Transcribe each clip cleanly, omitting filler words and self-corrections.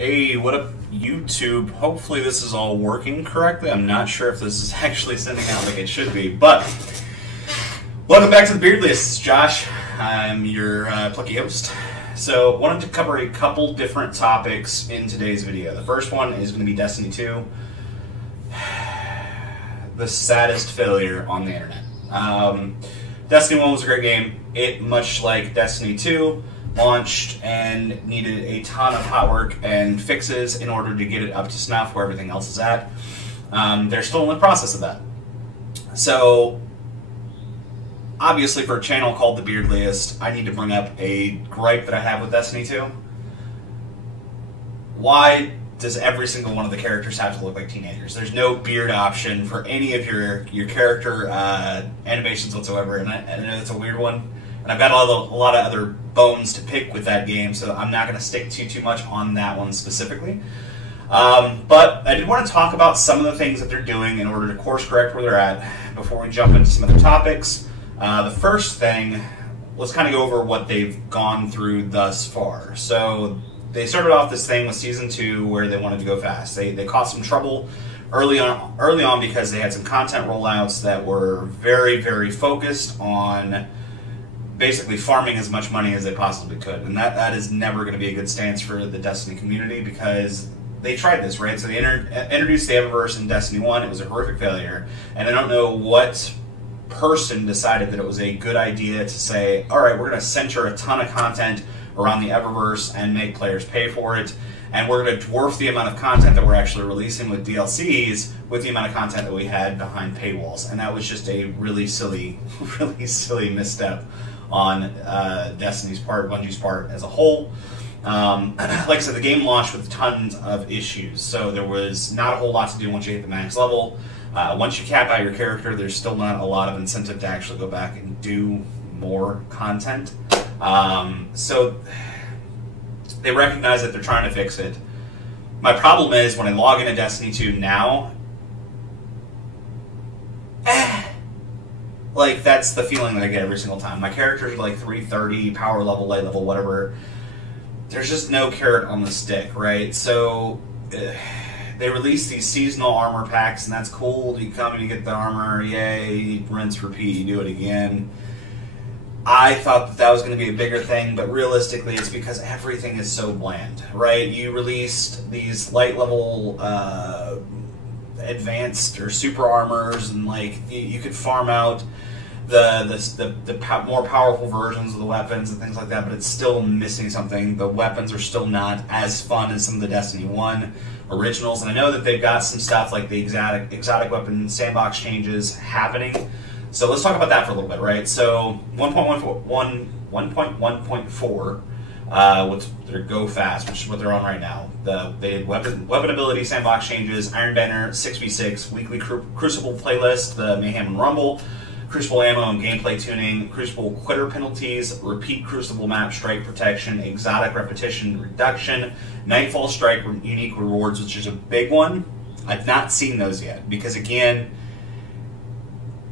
Hey, what up, YouTube? Hopefully this is all working correctly. I'm not sure if this is actually sending out like it should be, but welcome back to the Beard List. It's Josh. I'm your plucky host. So, wanted to cover a couple different topics in today's video. The first one is going to be Destiny 2, the saddest failure on the internet. Destiny 1 was a great game. It, much like Destiny 2, launched and needed a ton of hot work and fixes in order to get it up to snuff where everything else is at. They're still in the process of that. So, obviously for a channel called The Beard List, I need to bring up a gripe that I have with Destiny 2. Why does every single one of the characters have to look like teenagers? There's no beard option for any of your character animations whatsoever, and I know it's a weird one. And I've got a lot of other bones to pick with that game, so I'm not going to stick too much on that one specifically. But I did want to talk about some of the things that they're doing in order to course correct where they're at before we jump into some other topics. The first thing, let's kind of go over what they've gone through thus far. So they started off this thing with Season 2 where they wanted to go fast. They caught some trouble early on because they had some content rollouts that were very, very focused on basically farming as much money as they possibly could. And that is never going to be a good stance for the Destiny community because they tried this, right? So they introduced the Eververse in Destiny 1. It was a horrific failure. And I don't know what person decided that it was a good idea to say, all right, we're going to center a ton of content around the Eververse and make players pay for it. And we're going to dwarf the amount of content that we're actually releasing with DLCs with the amount of content that we had behind paywalls. And that was just a really silly misstep on Destiny's part, Bungie's part as a whole. Like I said, the game launched with tons of issues, so there was not a whole lot to do once you hit the max level. Once you cap out your character, there's still not a lot of incentive to actually go back and do more content. So they recognize that they're trying to fix it. My problem is when I log into Destiny 2 now, like, that's the feeling that I get every single time. My characters are like 330, power level, light level, whatever. There's just no carrot on the stick, right? So, they release these seasonal armor packs, and that's cool. You come and you get the armor, yay, rinse, repeat, you do it again. I thought that was going to be a bigger thing, but realistically it's because everything is so bland, right? You released these light level advanced or super armors, and like you could farm out the more powerful versions of the weapons and things like that, but it's still missing something. The weapons are still not as fun as some of the Destiny 1 originals, and I know that they've got some stuff like the exotic weapon sandbox changes happening. So let's talk about that for a little bit, right? So 1.1.4, with their Go Fast, which is what they're on right now. They had weapon ability sandbox changes, Iron Banner 6v6, weekly Crucible playlist, the Mayhem and Rumble, Crucible ammo and gameplay tuning, Crucible quitter penalties, repeat Crucible map strike protection, exotic repetition reduction, Nightfall strike unique rewards, which is a big one. I've not seen those yet because, again,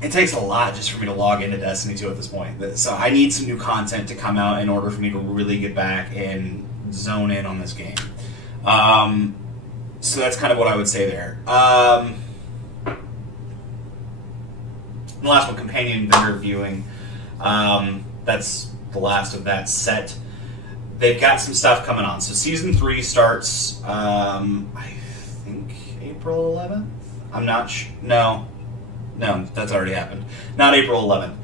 it takes a lot just for me to log into Destiny 2 at this point. So I need some new content to come out in order for me to really get back and zone in on this game. So that's kind of what I would say there. The last one, companion vendor viewing. That's the last of that set. They've got some stuff coming on. So Season 3 starts, I think, April 11th? I'm not sure. No, that's already happened. Not April 11th.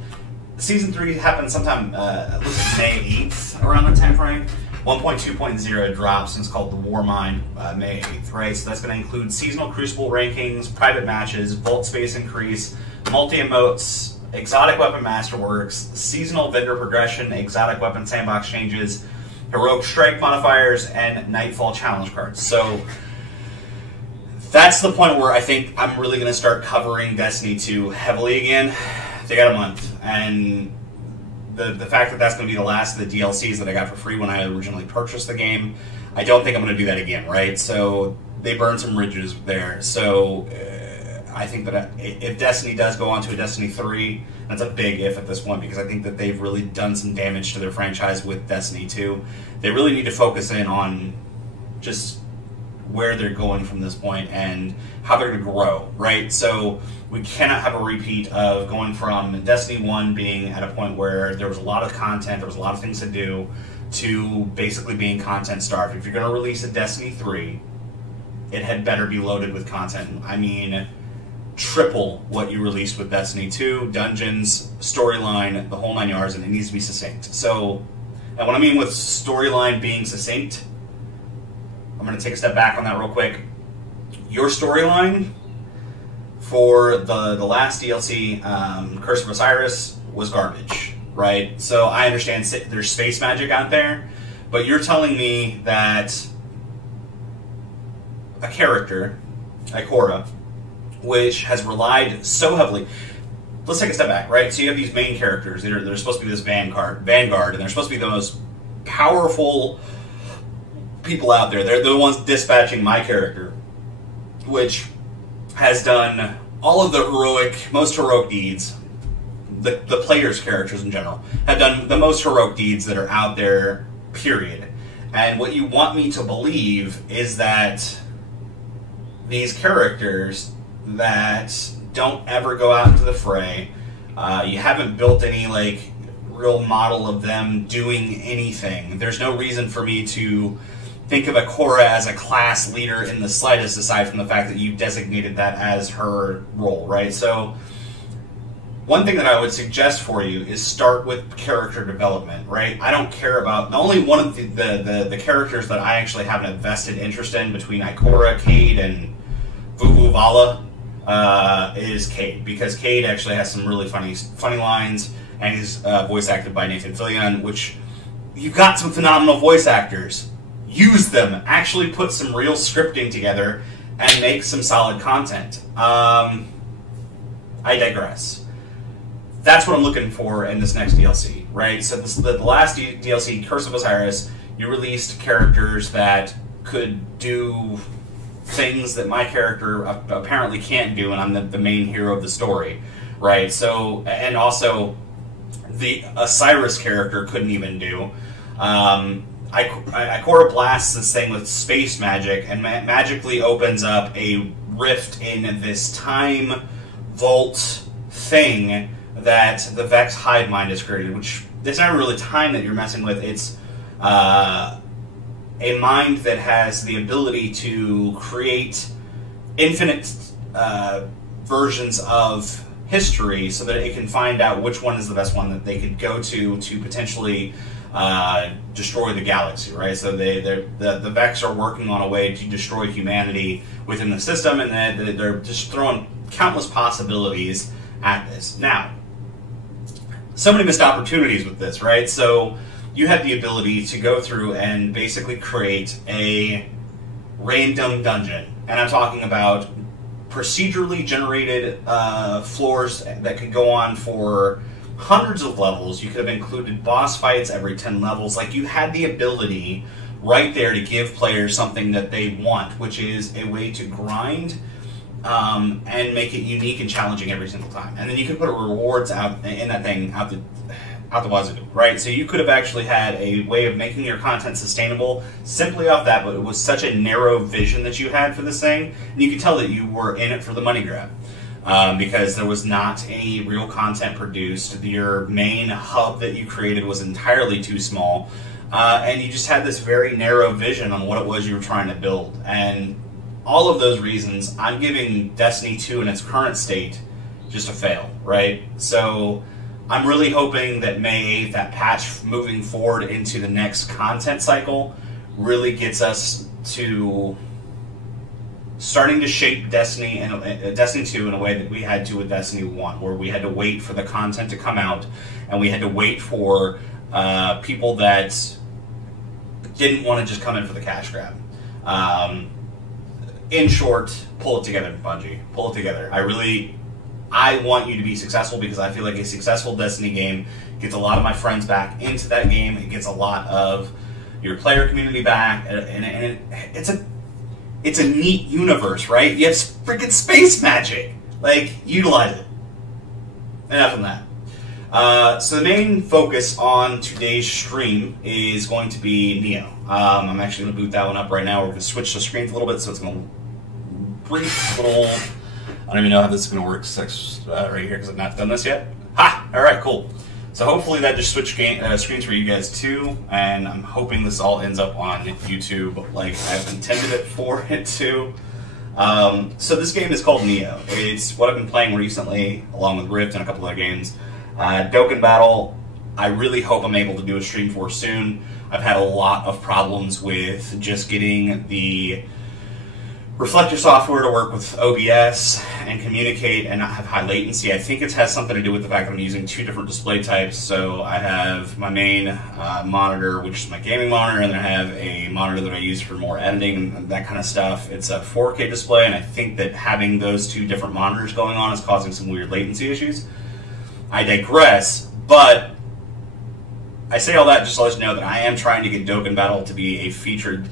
Season 3 happened sometime, May 8th, around that time frame. 1.2.0 drops, and it's called the Warmind, May 8th, right? So that's going to include seasonal Crucible rankings, private matches, vault space increase, multi-emotes, exotic weapon masterworks, seasonal vendor progression, exotic weapon sandbox changes, heroic strike modifiers, and Nightfall challenge cards. So that's the point where I think I'm really going to start covering Destiny 2 heavily again. They got a month, and the fact that that's going to be the last of the DLCs that I got for free when I originally purchased the game, I don't think I'm going to do that again, right? So they burned some bridges there. So I think that if Destiny does go on to a Destiny 3, that's a big if at this point, because I think that they've really done some damage to their franchise with Destiny 2. They really need to focus in on just where they're going from this point and how they're going to grow, right? So we cannot have a repeat of going from Destiny 1 being at a point where there was a lot of content, there was a lot of things to do, to basically being content starved. If you're going to release a Destiny 3, it had better be loaded with content. I mean, triple what you released with Destiny 2, dungeons, storyline, the whole 9 yards, and it needs to be succinct. So, and what I mean with storyline being succinct, I'm going to take a step back on that real quick. Your storyline for the last DLC, Curse of Osiris, was garbage, right? So I understand there's space magic out there, but you're telling me that a character, Ikora, which has relied so heavily... Let's take a step back, right? So you have these main characters. They're supposed to be this vanguard, and they're supposed to be the most powerful people out there. They're the ones dispatching my character, which has done all of the most heroic deeds. The players' characters in general have done the most heroic deeds that are out there, period. And what you want me to believe is that these characters that don't ever go out into the fray, you haven't built any, like, real model of them doing anything. There's no reason for me to think of Ikora as a class leader in the slightest, aside from the fact that you designated that as her role, right? So, one thing that I would suggest for you is start with character development, right? I don't care about... The only one of the characters that I actually have an vested interest in between Ikora, Cade, and Vuvuvala is Cade, because Cade actually has some really funny lines, and he's voice acted by Nathan Fillion, which... You've got some phenomenal voice actors. Use them. Actually put some real scripting together and make some solid content. I digress. That's what I'm looking for in this next DLC, right? So the last DLC, Curse of Osiris, you released characters that could do things that my character apparently can't do, and I'm the main hero of the story, right? So, and also, the Osiris character couldn't even do. Ikora blasts this thing with space magic and magically opens up a rift in this time vault thing that the Vex Hive Mind has created, which it's not really time that you're messing with. It's a mind that has the ability to create infinite versions of history so that it can find out which one is the best one that they could go to potentially destroy the galaxy, right? So the Vex are working on a way to destroy humanity within the system, and they're just throwing countless possibilities at this. Now, so many missed opportunities with this, right? So you have the ability to go through and basically create a random dungeon, and I'm talking about procedurally generated floors that could go on for hundreds of levels. You could have included boss fights every 10 levels. Like, you had the ability right there to give players something that they want, which is a way to grind and make it unique and challenging every single time. And then you could put rewards out in that thing out the wazoo, right? So you could have actually had a way of making your content sustainable simply off that, but it was such a narrow vision that you had for this thing, and you could tell that you were in it for the money grab. Because there was not any real content produced. Your main hub that you created was entirely too small, and you just had this very narrow vision on what it was you were trying to build. And all of those reasons, I'm giving Destiny 2 in its current state just a fail, right? So I'm really hoping that May 8th, that patch moving forward into the next content cycle, really gets us to starting to shape Destiny and Destiny 2 in a way that we had to with Destiny 1, where we had to wait for the content to come out, and we had to wait for people that didn't want to just come in for the cash grab. In short, pull it together, Bungie. Pull it together. I want you to be successful, because I feel like a successful Destiny game gets a lot of my friends back into that game. It gets a lot of your player community back, and it's a neat universe, right? You have freaking space magic. Like, utilize it. Enough on that. So the main focus on today's stream is going to be Nioh. I'm actually going to boot that one up right now. We're going to switch the screens a little bit, so it's going to brief little... I don't even know how this is going to work right here because I've not done this yet. Ha! Alright, cool. So hopefully that just switched screens for you guys too, and I'm hoping this all ends up on YouTube like I've intended it for it to. So this game is called Nioh. It's what I've been playing recently, along with Rift and a couple other games. Dokkan Battle, I really hope I'm able to do a stream for soon. I've had a lot of problems with just getting the reflector software to work with OBS and communicate and not have high latency. I think it has something to do with the fact that I'm using two different display types. So I have my main monitor, which is my gaming monitor, and then I have a monitor that I use for more editing and that kind of stuff. It's a 4K display, and I think that having those two different monitors going on is causing some weird latency issues. I digress, but I say all that just to let you know that I am trying to get Dokkan Battle to be a featured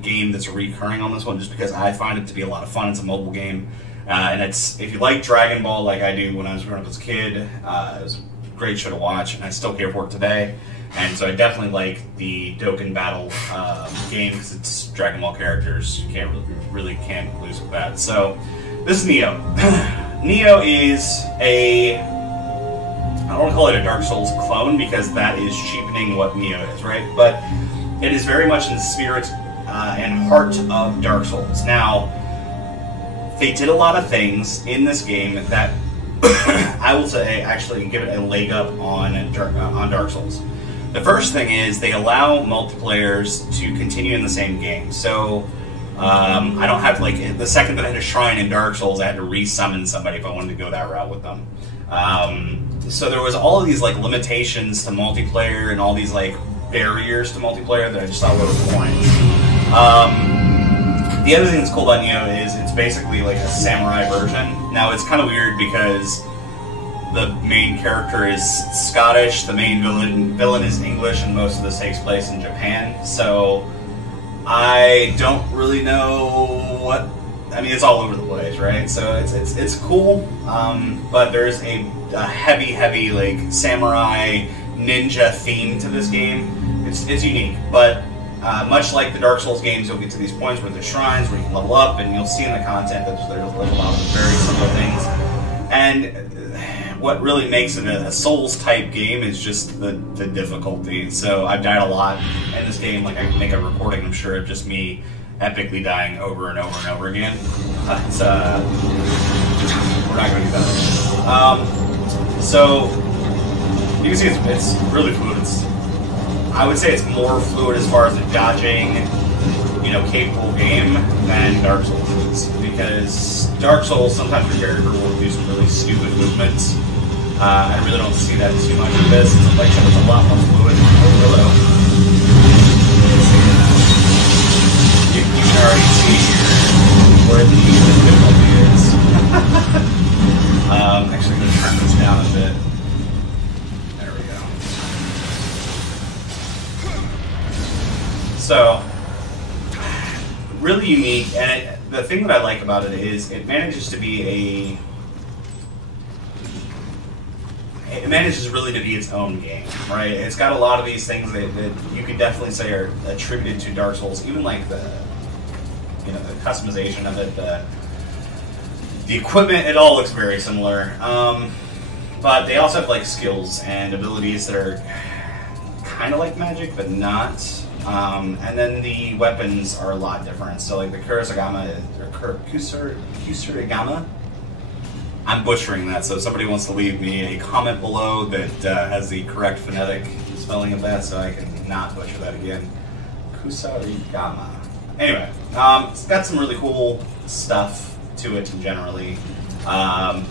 game that's recurring on this one, just because I find it to be a lot of fun. It's a mobile game, and it's, if you like Dragon Ball like I do when I was growing up as a kid, it was a great show to watch, and I still care for it today. And so I definitely like the Dokkan Battle game because it's Dragon Ball characters. You can't really can't lose with that. So this is Nioh. Nioh is a... I don't want to call it a Dark Souls clone because that is cheapening what Nioh is, right? But it is very much in the spirit and heart of Dark Souls. Now, they did a lot of things in this game that I will say actually give it a leg up on Dark Souls. The first thing is they allow multiplayers to continue in the same game. So I don't have, like, the second that I had a shrine in Dark Souls, I had to re-summon somebody if I wanted to go that route with them. So there was all of these like limitations to multiplayer and all these like barriers to multiplayer that I just thought were boring. The other thing that's cool about Nioh is it's basically like a samurai version. Now it's kind of weird because the main character is Scottish, the main villain is English, and most of this takes place in Japan. So I don't really know what. I mean, it's all over the place, right? So it's cool, but there's a heavy like samurai ninja theme to this game. It's unique, but much like the Dark Souls games, you'll get to these points where there's shrines where you can level up, and you'll see in the content that there's like a lot of very simple things. And what really makes it a Souls type game is just the difficulty. So I've died a lot in this game. Like I can make a recording, I'm sure, of just me epically dying over and over and over again. But we're not going to do that. So you can see it's really fluid. I would say it's more fluid as far as a dodging, capable game than Dark Souls is. Because Dark Souls, sometimes your character will do some really stupid movements. I really don't see that too much with this. Like I said, it's a lot more fluid. Hello. You can already see here where the difficulty is. Actually, I'm going to turn this down a bit. There we go. So, really unique, and the thing that I like about it is it manages to be it manages really to be its own game, right? It's got a lot of these things that you could definitely say are attributed to Dark Souls, even like the customization of it, the equipment, it all looks very similar. But they also have like skills and abilities that are kind of like magic, but not. And then the weapons are a lot different. So like the Kusarigama, I'm butchering that, so if somebody wants to leave me a comment below that has the correct phonetic spelling of that so I can not butcher that again. Kusarigama. Anyway, it's got some really cool stuff to it generally.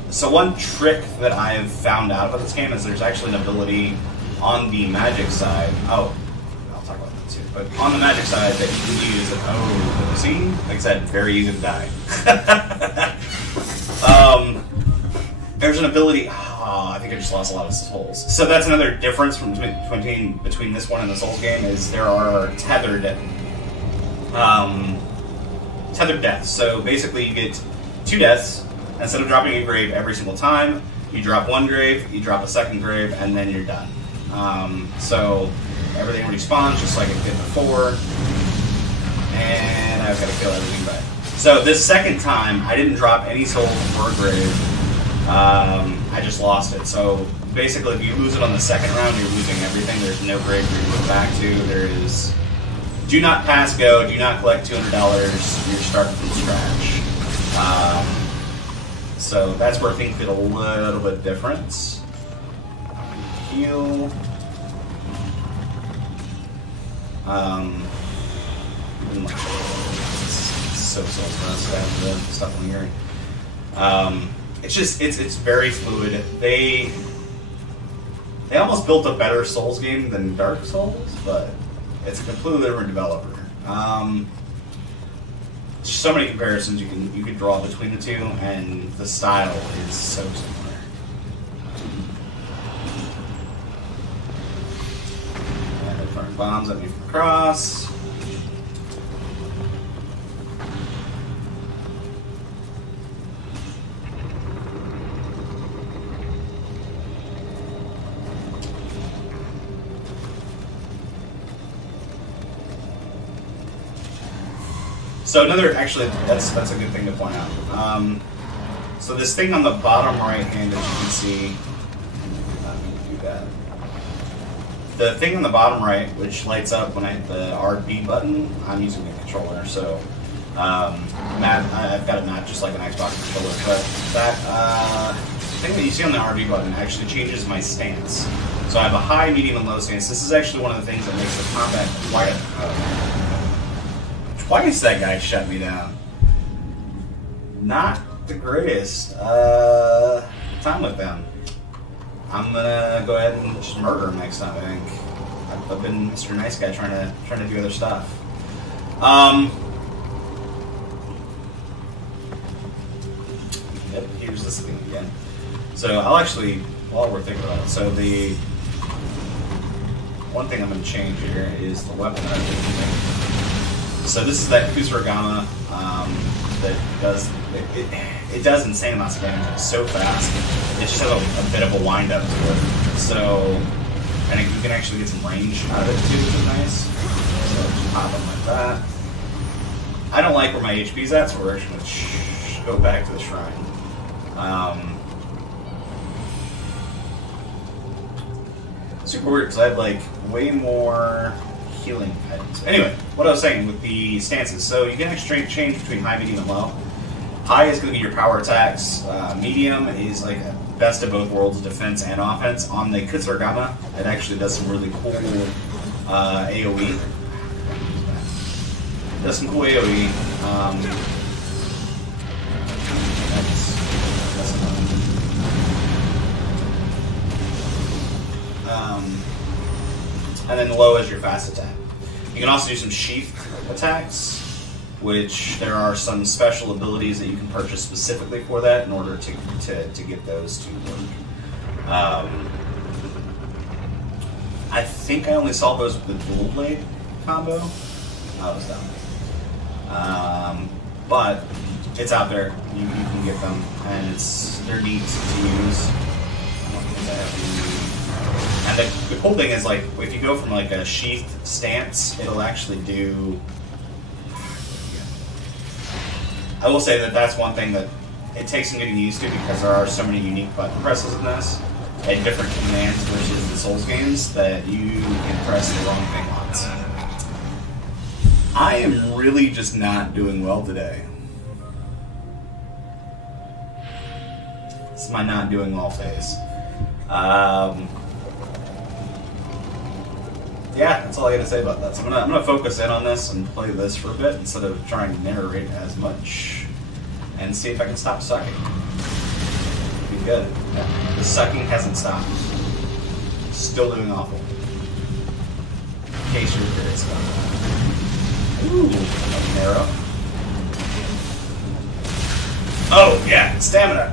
So one trick that I've found out about this game is there's actually an ability on the magic side. Oh, I'll talk about that too. But on the magic side that you can use. Oh, see? Like I said, very easy to die. There's an ability. Oh, I think I just lost a lot of souls. So that's another difference between this one and the Souls game is there are tethered deaths. So basically, you get 2 deaths. Instead of dropping a grave every single time, You drop one grave, you drop a second grave, and then you're done. So everything respawns just like it did before, and I've got to kill everything back. So this second time, I didn't drop any souls for a grave. I just lost it. So basically, if you lose it on the second round, you're losing everything. There's no grave for you to go back to. There is do not pass go, do not collect $200. You're starting from scratch. So that's where things get a little bit different. Heal. So fast after the stuff I'm hearing. It's very fluid. They almost built a better Souls game than Dark Souls, but it's a completely different developer. So many comparisons you can draw between the two, and the style is so similar. And they're throwing bombs at me from across. So actually, that's a good thing to point out. So this thing on the bottom right hand, as you can see, I'm going to do that. The thing on the bottom right, which lights up when I hit the RB button, I'm using a controller, so I've got it not just like an Xbox controller, but that thing that you see on the RB button actually changes my stance. So I have a high, medium, and low stance. This is actually one of the things that makes the combat quite twice that guy shut me down. Not the greatest time with them. I'm gonna go ahead and just murder him next time. I think I've been Mr. Nice Guy trying to do other stuff. Yep, here's this thing again. So I'll actually, while we're thinking about it, so the one thing I'm gonna change here is the weapon that I'm using. So this is that Kusarigama that does it does insane amounts of damage. It's so fast. It just has a bit of a wind up to it. So and you can actually get some range out of it too, which is nice. So just pop them like that. I don't like where my HP's at, so we're actually gonna go back to the shrine. Super weird because I had like way more healing items. Anyway, what I was saying with the stances. So you can actually change between high, medium, and low. High is going to be your power attacks. Medium is like a best of both worlds, defense and offense. On the Kusarigama, it actually does some really cool AoE. Does some cool AoE. And then low is your fast attack. You can also do some sheath attacks, which there are some special abilities that you can purchase specifically for that in order to get those to work. I think I only saw those with the dual blade combo. I was dumb. But it's out there. You can get them, and they're neat to use. And the cool thing is, like, if you go from like a sheathed stance, it'll actually do. I will say that that's one thing that it takes some getting used to because there are so many unique button presses in this and different commands versus the Souls games that you can press the wrong thing once. I am really just not doing well today. This is my not doing well phase. Yeah, that's all I got to say about that. So I'm gonna focus in on this and play this for a bit instead of trying to narrate as much, and see if I can stop sucking. Be good. Yeah. The sucking hasn't stopped. Still doing awful. In case you're curious about that. Ooh, narrow. Oh yeah, stamina.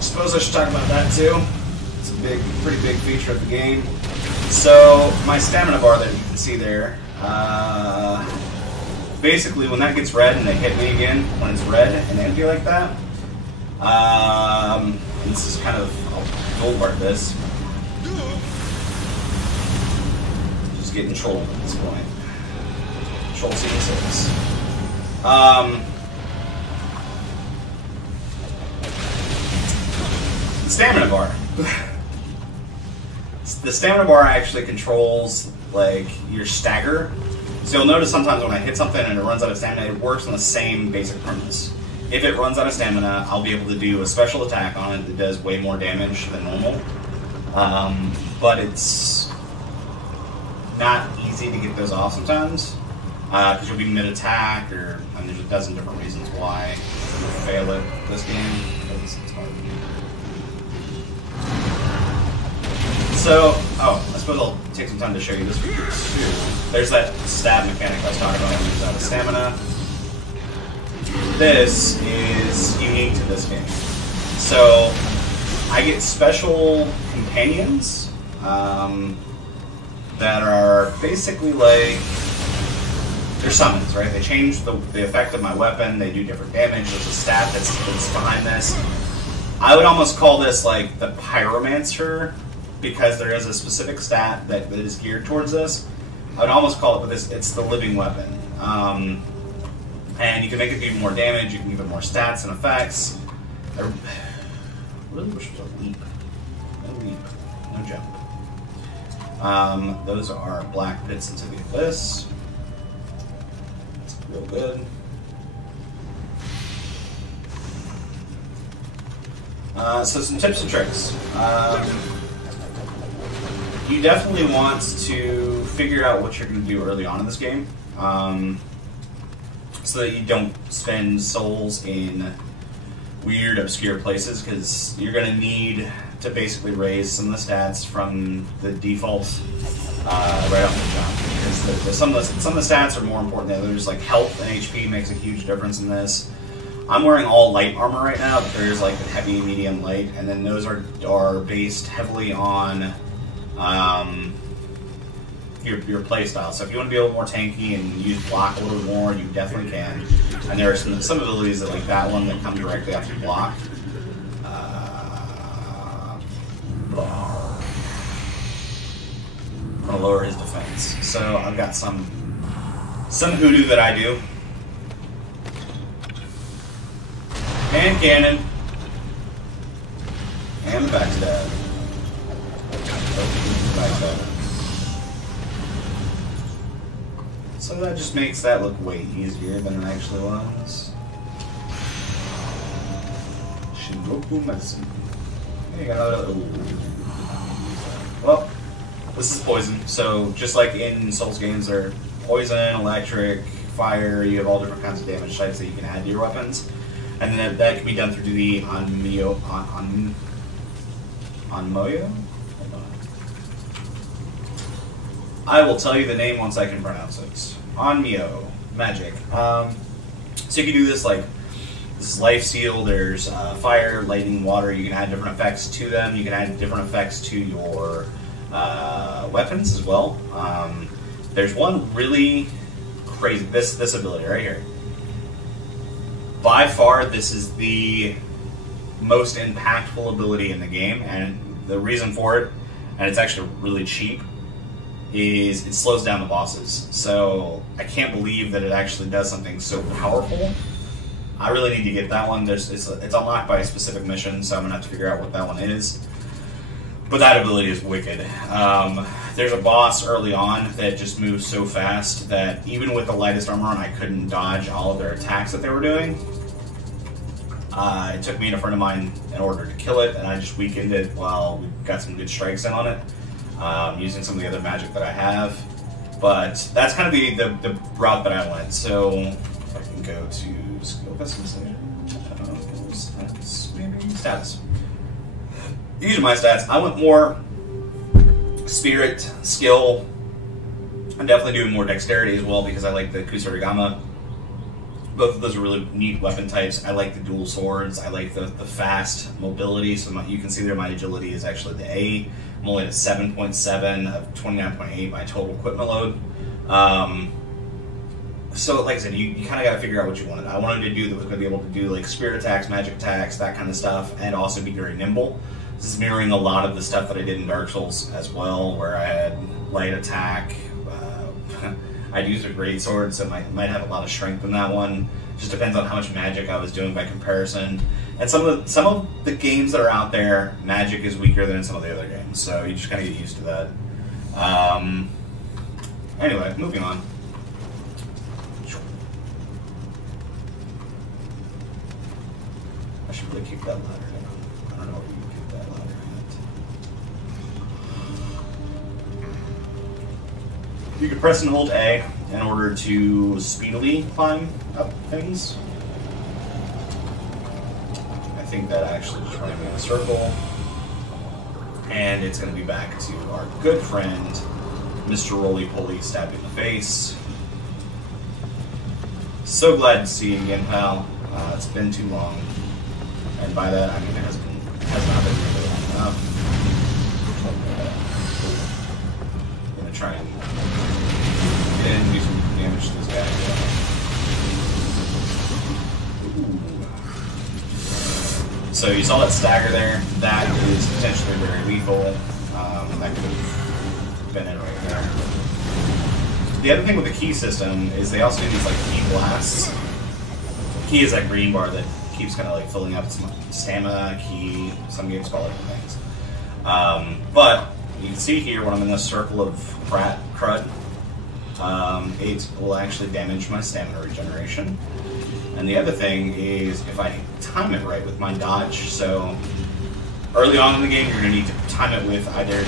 Suppose I should talk about that too. It's a pretty big feature of the game. So my stamina bar that you can see there, basically when that gets red and they hit me again, when it's red and empty like that, And this is kind of the old part of this. Just getting trolled at this point. Troll C6. The stamina bar. The stamina bar actually controls like your stagger. So you'll notice sometimes when I hit something and it runs out of stamina, it works on the same basic premise. If it runs out of stamina, I'll be able to do a special attack on it that does way more damage than normal. But it's not easy to get those off sometimes. Because you'll be mid-attack, or there's a dozen different reasons why you fail at this game. It's hard. So, I suppose I'll take some time to show you this feature too. There's that stab mechanic I was talking about when you use out of stamina. This is unique to this game. So, I get special companions that are basically like, they're summons, right? They change the effect of my weapon, they do different damage, there's a stat that's behind this. I would almost call this like the Pyromancer, because there is a specific stat that is geared towards this. I would almost call it, but it's the living weapon. And you can make it do more damage, you can give it more stats and effects. I really wish it was a leap. No leap, no jump. Those are black pits into the abyss. It's real good. So some tips and tricks. You definitely want to figure out what you're going to do early on in this game, so that you don't spend souls in weird, obscure places, because you're going to need to basically raise some of the stats from the default right off the jump. Because some of the stats are more important than others, like health and HP makes a huge difference in this. I'm wearing all light armor right now, but there's like the heavy, medium, light, and then those are based heavily on your playstyle. So if you want to be a little more tanky and use block a little bit more, you definitely can. And there are some abilities that, like that one, that come directly after block. I'm gonna lower his defense. So I've got some hoodoo that I do. And cannon. And the backstab. So that just makes that look way easier than it actually was. Shinroku medicine. Hey, got another. Well, this is poison. So just like in Souls games, they're poison, electric, fire. You have all different kinds of damage types that you can add to your weapons, and then that can be done through the Nioh Moyo. I will tell you the name once I can pronounce it. Nioh magic. So you can do this like this is life seal. There's fire, lightning, water. You can add different effects to them. You can add different effects to your weapons as well. There's one really crazy this ability right here. By far, this is the most impactful ability in the game, and the reason for it, and it's actually really cheap, is it slows down the bosses. So I can't believe that it actually does something so powerful. I really need to get that one. It's unlocked by a specific mission, so I'm gonna have to figure out what that one is. But that ability is wicked. There's a boss early on that just moves so fast that even with the lightest armor on, I couldn't dodge all of their attacks that they were doing. It took me and a friend of mine in order to kill it, and I just weakened it while we got some good strikes in on it. Using some of the other magic that I have. But that's kind of the route that I went. So if I can go to skill customization, maybe stats. These are my stats. I went more spirit, skill. I'm definitely doing more dexterity as well because I like the Kusarigama. Both of those are really neat weapon types. I like the dual swords. I like the fast mobility. So you can see there my agility is actually the A. I'm only at 7.7 of 29.8 my total equipment load. So, like I said, you kind of got to figure out what you wanted. I wanted to do that was going to be able to do like spirit attacks, magic attacks, that kind of stuff, and also be very nimble. This is mirroring a lot of the stuff that I did in Dark Souls as well, where I had light attack. I'd used a greatsword, so it might have a lot of strength in that one. Just depends on how much magic I was doing by comparison. And some of the games that are out there, magic is weaker than in some of the other games, so you just kind of get used to that. Anyway, moving on. I should really kick that ladder down. I don't know if you can kick that ladder yet. You can press and hold A in order to speedily climb up things. I think that actually just ran me in a circle. And it's going to be back to our good friend, Mr. Roly-Poly stabbed in the face. So glad to see you again, pal. It's been too long. And by that, I mean it has not been really long enough. I'm going to try and get in and do some damage to this guy. So you saw that stagger there. That is potentially very lethal. That could have been it right there. The other thing with the key system is they also do these like key blasts. Key is that green bar that keeps kind of like filling up some stamina, key. Some games call it different things. But you can see here when I'm in this circle of crud, it will actually damage my stamina regeneration. And the other thing is if I time it right with my dodge. So early on in the game, you're going to need to time it with either your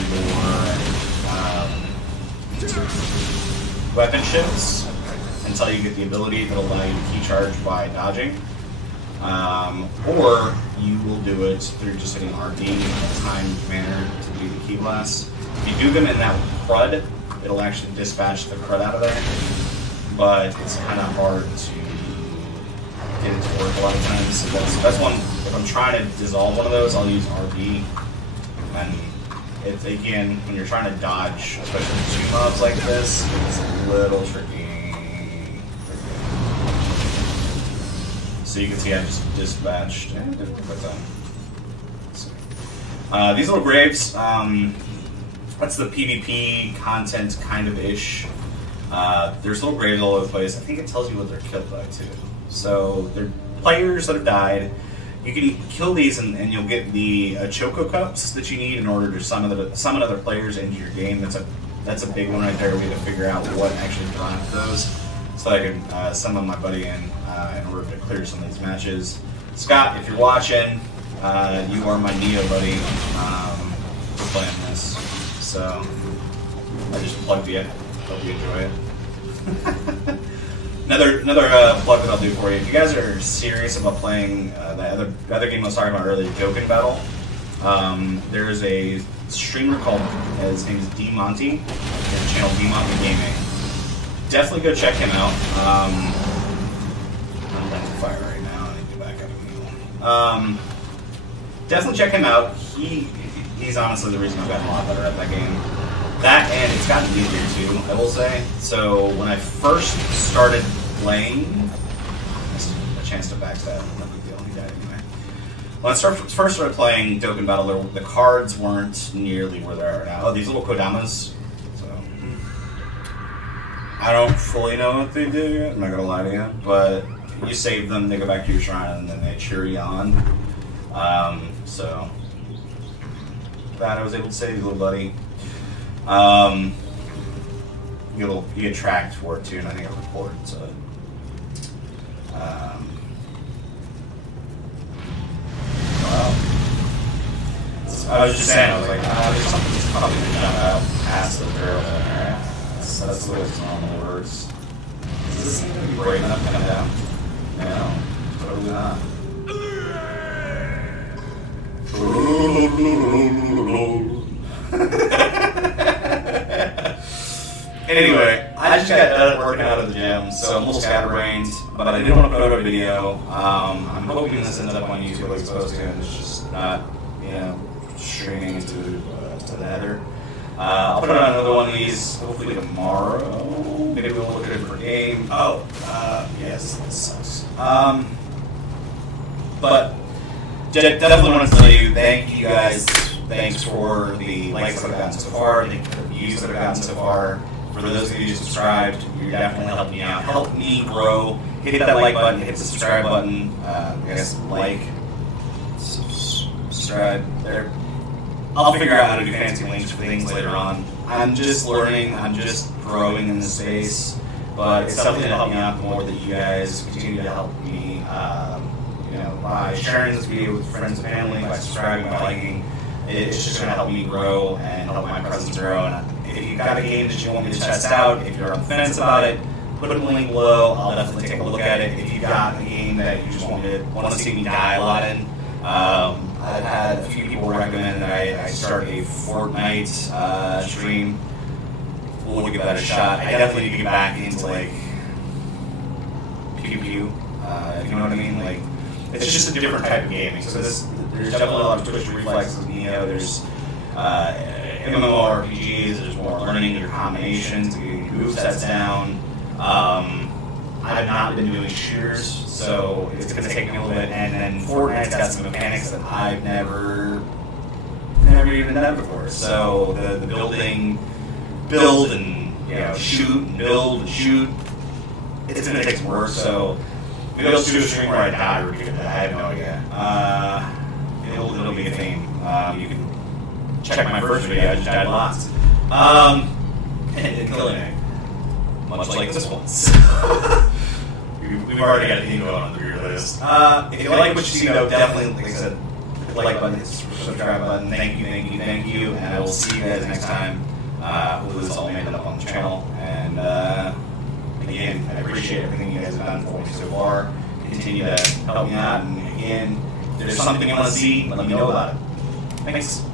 weapon shifts until you get the ability that will allow you to key charge by dodging. Or you will do it through just hitting RB in a timed manner to do the key blasts. If you do them in that crud, it'll actually dispatch the crud out of there. But it's kind of hard to get it to work a lot of times. So that's one. If I'm trying to dissolve one of those, I'll use RB. And it's, again, when you're trying to dodge, especially two mobs like this, it's a little tricky. So you can see I just dispatched. These little graves, that's the PvP content kind of ish. There's little graves all over the place. I think it tells you what they're killed by too. So they're players that have died. You can kill these and you'll get the Choco Cups that you need in order to summon other players into your game. That's a big one right there. We have to figure out what actually drives those, so I can summon my buddy in order to clear some of these matches. Scott, if you're watching, you are my Nioh buddy for playing this. So I just plugged you. Hope you enjoy it. Another plug that I'll do for you. If you guys are serious about playing the other game I was talking about earlier, Dokkan Battle, there's a streamer called, his name is D Monty, his channel D Monty Gaming. Definitely go check him out. I'm on fire right now. I need to back up a little. Definitely check him out. He's honestly the reason I've gotten a lot better at that game. That, and it's gotten easier too, I will say. So when I first started playing, that's a chance to backstab. No big deal. He died anyway. When I first started playing Dokkan Battle, the cards weren't nearly where they are now. Oh, these little kodamas. So I don't fully know what they do yet. I'm not gonna lie to you, but you save them, they go back to your shrine, and then they cheer you on. So that I was able to save you, little buddy. You get tracked for it too, and I think I record. So, well, I was just saying, I was like, there's something that's probably gonna jump out past the barrel. Alright, that's the way it's normal works. Is this thing gonna be brave enough to come down? No, totally not. Anyway, I just got done working out of the gym, so I'm a little scatterbrained, but I didn't want to put out a video. I'm hoping this ends up on YouTube like it's supposed to, and it's just not, streaming to the header. I'll put out another one of these hopefully tomorrow. Maybe we'll look at a different game. Oh, this sucks. But definitely want to tell you, thank you guys. Thanks for the likes that I've gotten so far. Thank you for the views that I've gotten so far. For those of you who subscribed, you're definitely helping me out. Help me grow. Hit that like button. Hit the subscribe button. I guess like, subscribe there. I'll figure out how to do fancy links for things later on. I'm just learning. I'm just growing in this space. But it's something to help me out more that you guys continue to help me. By sharing this video with friends and family, by subscribing, by liking. It's just going to help me grow and help my presence grow. And if you've got a game that you want me to test out, if you're on the fence about it, put a link below. I'll definitely take a look at it. If you've got a game that you just want to see me die a lot in, I've had a few people recommend that I start a Fortnite stream. We'll give that a shot. I definitely need to get back into like pew pew, if you know what I mean. Like, it's just a different type of gaming. So there's definitely a lot of twitch reflexes in Nioh. There's MMORPGs. There's more learning your combinations, getting your movesets down. I've not been doing shooters, so it's going to take me a little bit. And then Fortnite's got some mechanics that I've never even done before. So the build and shoot and build and shoot, it's going to take some work. So maybe I'll do a stream where I die repeatedly. I have no idea. It'll be a theme. You can check my first video. I just died lots. And killing it. Much like this one. We've already got a theme going on the rear list. If you like what you see, though, definitely, like I said, hit the like button, hit the subscribe button. Thank you. And I will see you guys next time. Hopefully this all made it up on the channel. And again, I appreciate everything you guys have done for me so far. Continue to help me out. And again, if there's something you want to see, let me know about it. Thanks.